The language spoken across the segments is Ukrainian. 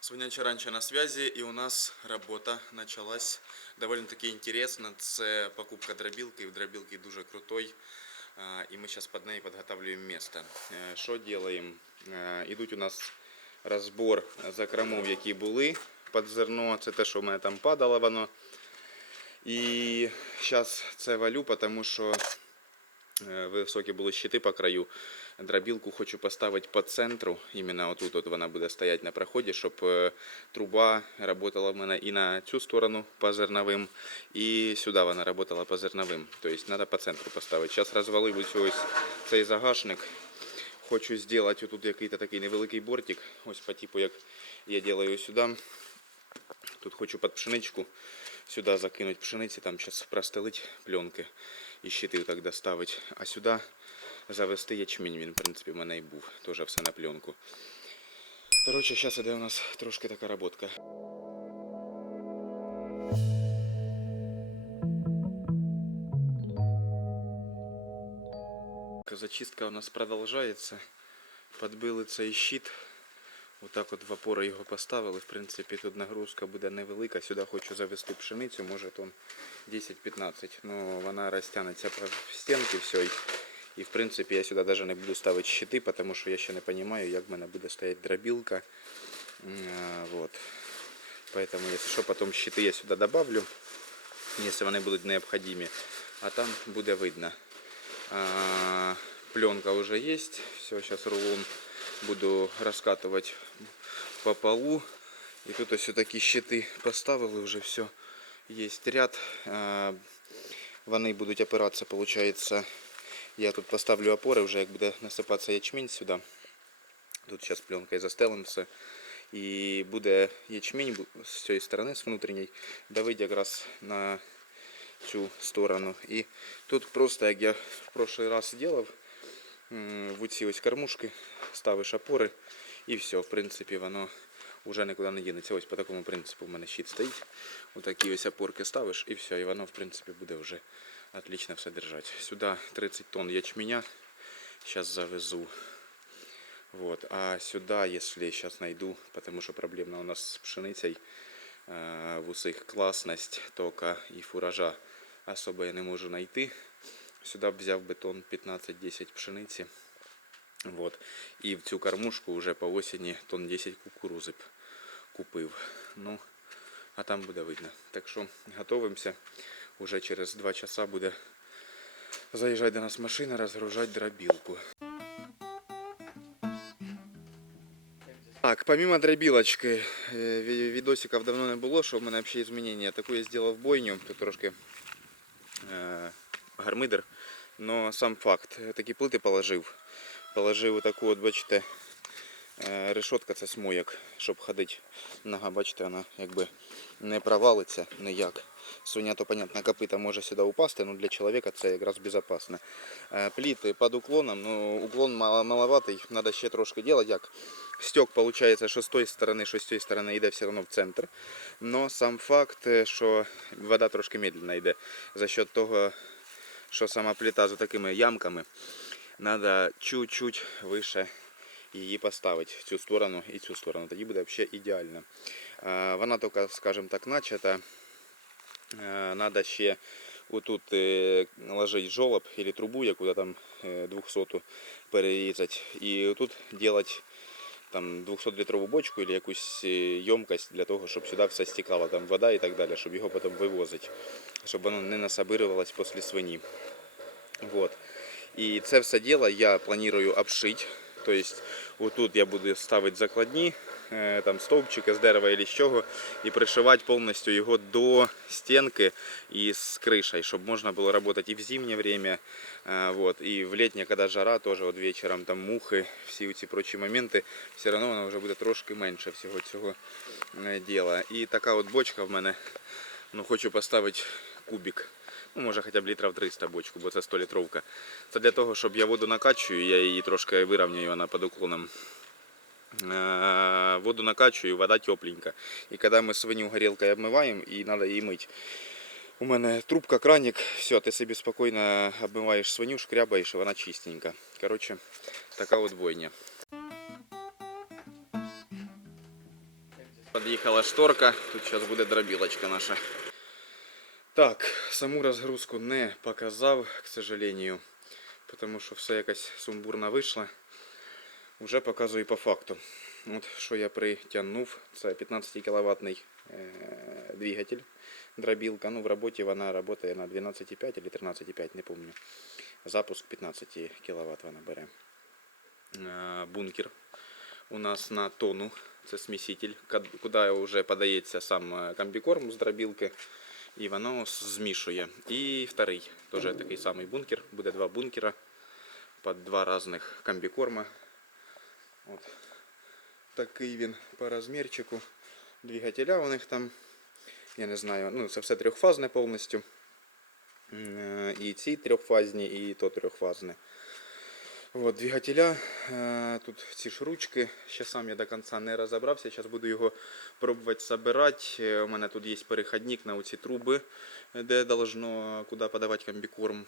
Свиняча ранчо на связи, и у нас работа началась довольно-таки интересно. Це покупка дробилки, в дробилки дуже крутой. А, І ми зараз під неї підготовлюємо місце. Е, Що робимо? Ідуть у нас розбор закромов, які були під зерно. Це те, що в мене там падало воно. І зараз це валю, тому що високі були щити по краю. Дробілку хочу поставити по центру. Іменно отут от вона буде стояти на проході, щоб е, труба працювала в мене і на цю сторону по зерновим, і сюди вона працювала по зерновим. Тобто треба по центру поставити. Зараз розвалив ось цей загашник. Хочу зробити тут якийсь такий невеликий бортик. Ось по типу, як я роблю сюди. Тут хочу під пшеничку сюди закинути пшениці, там зараз простелить пленки і щити так доставити. А сюди завести ячмінь. Він, в принципі, в мене і був. Теж все на пленку. Коротше, зараз іде у нас трошки така роботка. Зачистка у нас продовжується. Подбили цей щит. Отак от в опори його поставили. В принципі, тут нагрузка буде невелика. Сюди хочу завести пшеницю, може тон 10-15. Ну вона розтягнеться по стінки все. І, і в принципі я сюди навіть не буду ставити щити, тому що я ще не розумію, як в мене буде стояти дробілка. М, а, Вот. Поэтому, если что, потом щиты я сюда добавлю, если вони будуть необходимі. А там буде видно. А, пленка уже есть. Все, сейчас рулон буду раскатывать по полу. И тут ось такі щити поставили вже все. Есть ряд. А, Вони будуть опиратися, получается. Я тут поставлю опори, вже як буде насипатися ячмінь сюди. Тут зараз пленкою застелим все. І буде ячмінь бу- з цієї сторони, з внутрішньої, давить якраз на цю сторону. І тут просто, як я в прошлый раз робив, м, В оці ось кормушки ставиш опори і все, в принципі, воно вже нікуди не дінеться. Ось по такому принципу в мене щит стоїть. Отакі ось опорки ставиш і все, і воно, в принципі, буде вже отлично все держати. Сюди 30 тонн ячменя. Сейчас завезу. Вот. А сюда, если сейчас найду, потому что проблемно у нас с пшеницей, э, в усіх класність тока і фуража особо я не можу знайти. Сюди б взяв бетон 15-10 пшениці. Вот. І в цю кормушку вже по осені тонн 10 кукурузи б купив. Ну, а там буде видно. Так що готовимося. Уже через 2 часа буде заїжджати до нас машина, розгружати дробілку. Так, помимо дробілочки, е, ві- відосиків давно не було, що в мене взагалі змінення. Таку я зробив бойню, тут трошки е, гармидер. Но сам факт, такі плити положив. Положив таку, от бачите, е, решетка це смояк, щоб ходити. Нога, бачите, вона якби не провалиться ніяк. Свиня, то, понятно, копита може сюди упасти, але для чоловіка це якраз безпечно. Е, Пліти під уклоном, ну уклон мало- маловатий, треба ще трошки робити. Як стек, виходить, що з тої сторони, що з цієї сторони йде все одно в центр. Но сам факт, що вода трошки медленно йде за счет того, що сама плита за такими ямками, треба чуть-чуть вище її поставити в цю сторону і цю сторону. Тоді буде взагалі ідеально. Е, Вона тільки, скажімо так, начата. Е, Надо ще отут е, ложити жолоб или трубу, яку там е, 200 перерізати. І тут робити там 200 літрову бочку або якусь е, ємкость для того, щоб сюди все стікала там вода і так далі, щоб його потім вивозити, щоб воно не насобирувалось після свині. Вот. І це все діло я планую обшити. Тобто отут я буду ставити закладні, е, там стовпчики з дерева або з чого, і пришивати повністю його до стінки і з кришею, щоб можна було працювати і в зимнє время, е, вот, і в літнє, коли жара, теж от вечором там мухи, всі ці прочі моменти, все одно воно вже буде трошки менше всього цього е, діла. І така от бочка в мене, ну хочу поставити кубик. Ну, може хоча б літрів 300 бочку, бо це 100 літровка. Це для того, щоб я воду накачую, я її трошки вирівнюю вона під уклоном. Е, Воду накачую, вода тепленька. І коли ми свиню горілкою обмиваємо, і треба її мити. У мене трубка, краник, все, ти собі спокійно обмиваєш свиню, шкрябаєш, і вона чистенька. Коротше, така от бойня. Подъехала шторка, тут сейчас буде дробилочка наша. Так, саму розгрузку не показав, к сожалению, тому що все якось сумбурно вийшло. Уже показую по факту. От що я притягнув, це 15 кВт двигатель, дробілка. Ну, в роботі вона працює на 12,5 или 13,5, не помню. Запуск 15 кВт вона бере. Е, Бункер у нас на тону. Це сміситель, кад- куди вже подається сам е, комбікорм з дробілки. І воно змішує. І вторий, теж такий самий бункер. Буде два бункера під два різних комбікорма. От. Такий він по розмірчику. Двигателя у них там, я не знаю, ну це все трьохфазне повністю. Е, І ці трьохфазні, і то трьохфазне. Вот, двигателя, е, тут ці ж ручки, ще сам я до кінця не розібрався, зараз буду його пробувати собирати. Е, У мене тут є переходник на оці труби, де должно куди подавати комбікорм,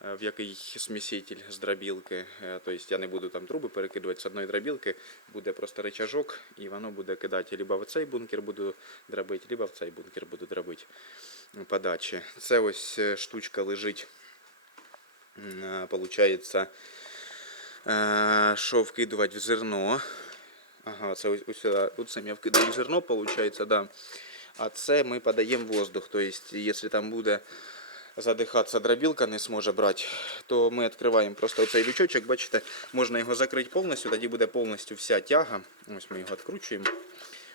в який сміситель з дробілки. Е, Тобто я не буду там труби перекидувати з одної дробілки, буде просто рычажок, і воно буде кидати либо в цей бункер буду дробити, либо в цей бункер буду дробити подачі. Це ось е, штучка лежить. Е, Получається, е, що вкидувати в зерно. Ага, це ось, ось. Я вкидаю в зерно, виходить, да. А це ми подаємо воздух. Тобто, якщо там буде задихатися дробілка, не зможе брати, то ми відкриваємо просто цей лючочок, бачите, можна його закрити повністю, тоді буде повністю вся тяга. Ось ми його відкручуємо.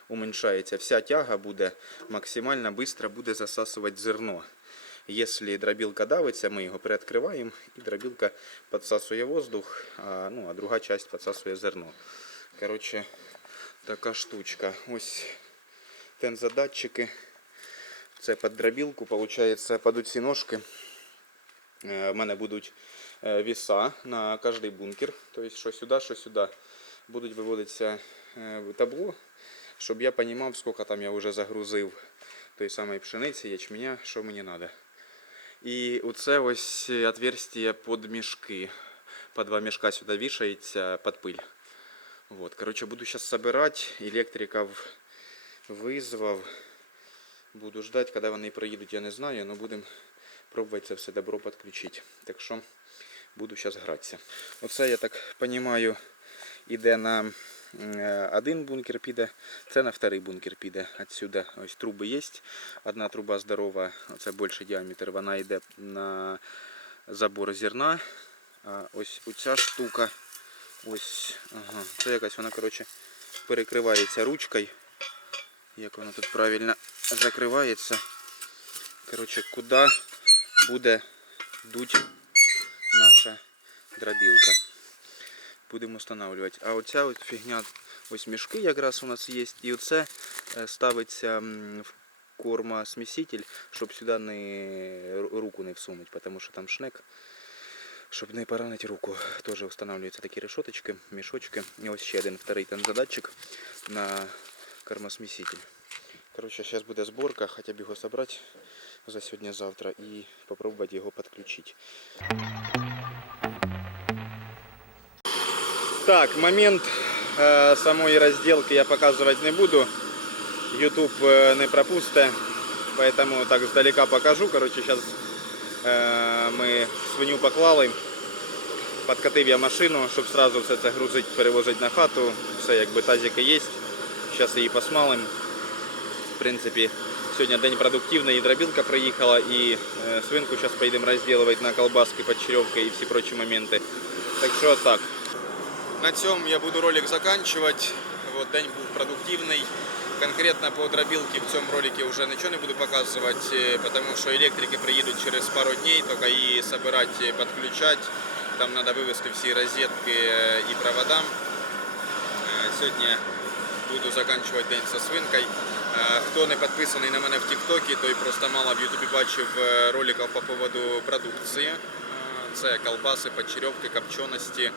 Уменьшається вся тяга буде максимально швидко буде засасувати зерно. Если дробилка давится, мы его приоткрываем, и дробилка подсасує воздух, а, ну, а друга часть подсасує зерно. Короче, така штучка. Ось тензодатчики. Це під дробілку, получається, під ці ножки. Е, В мене будуть е, віса на кожний бункер. Тобто, що сюди, що сюди. Будуть виводитися е, табло, щоб я розумів, скільки там я вже загрузив тої самої пшениці, ячменя, що мені треба. І оце ось отверстие під мішки. По два мішка сюди вішається під пиль. Вот, короче, буду сейчас собирать. Електриков визвав. Буду ждать, коли вони приїдуть, я не знаю, але будемо пробувати це все добро підключити. Так що буду зараз гратися. Оце, я так розумію, іде на е, один бункер піде, це на вторий бункер піде. Отсюда ось труби є. Одна труба здорова, оце більший діаметр, вона йде на забор зерна. А ось оця штука, ось, ага, це якась вона, коротше, перекривається ручкою. Як воно тут правильно закривається. Коротше, куди буде дуть наша дробілка. Будемо встановлювати. А оця от фігня, ось мішки якраз у нас є. І оце е, ставиться в кормосміситель, щоб сюди не руку не всунути, тому що там шнек. Щоб не поранити руку, теж встановлюються такі решеточки, мішочки. І ось ще один вторий тензодатчик на кормосміситель. Короче, сейчас буде зборка, хоча б його собрати за сьогодні-завтра і попробувати його підключити. Так, момент е, самої розділки я показувати не буду. YouTube е, не пропусте, поэтому так здалека покажу. Короче, сейчас е, ми свиню поклали. Подкатив я машину, щоб сразу все це грузити, перевозити на хату. Все якби тазики є. Зараз її посмалим. В принципі, сьогодні день продуктивний, і дробілка приїхала, і е, свинку зараз поїдемо розділувати на колбаски, подчеревки і всі прочі моменти. Так що так. На цьому я буду ролик заканчивать. Вот, день був продуктивний. Конкретно по дробілці в цьому ролике вже нічого не буду показувати, е, тому що електрики приїдуть через пару днів, тільки її собирати, підключати. Там треба вивести всі розетки е, і провода. Е, Сьогодні буду заканчивать день со свинкою. Е, Хто не підписаний на мене в Тіктокі, той просто мало в Ютубі бачив е, роликів по поводу продукції. Е, Це колбаси, подчеревки, копченості, е,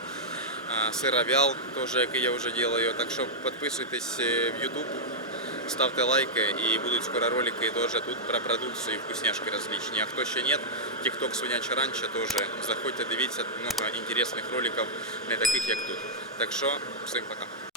сировял, теж, який я вже делаю. Так що підписуйтесь е, в Ютуб, ставте лайки і будуть скоро ролики теж тут про продукцію і вкусняшки различні. А хто ще нет, TikTok свиняча ранча теж. Заходьте, дивіться, много інтересних роликів, не таких як тут. Так що, всім пока.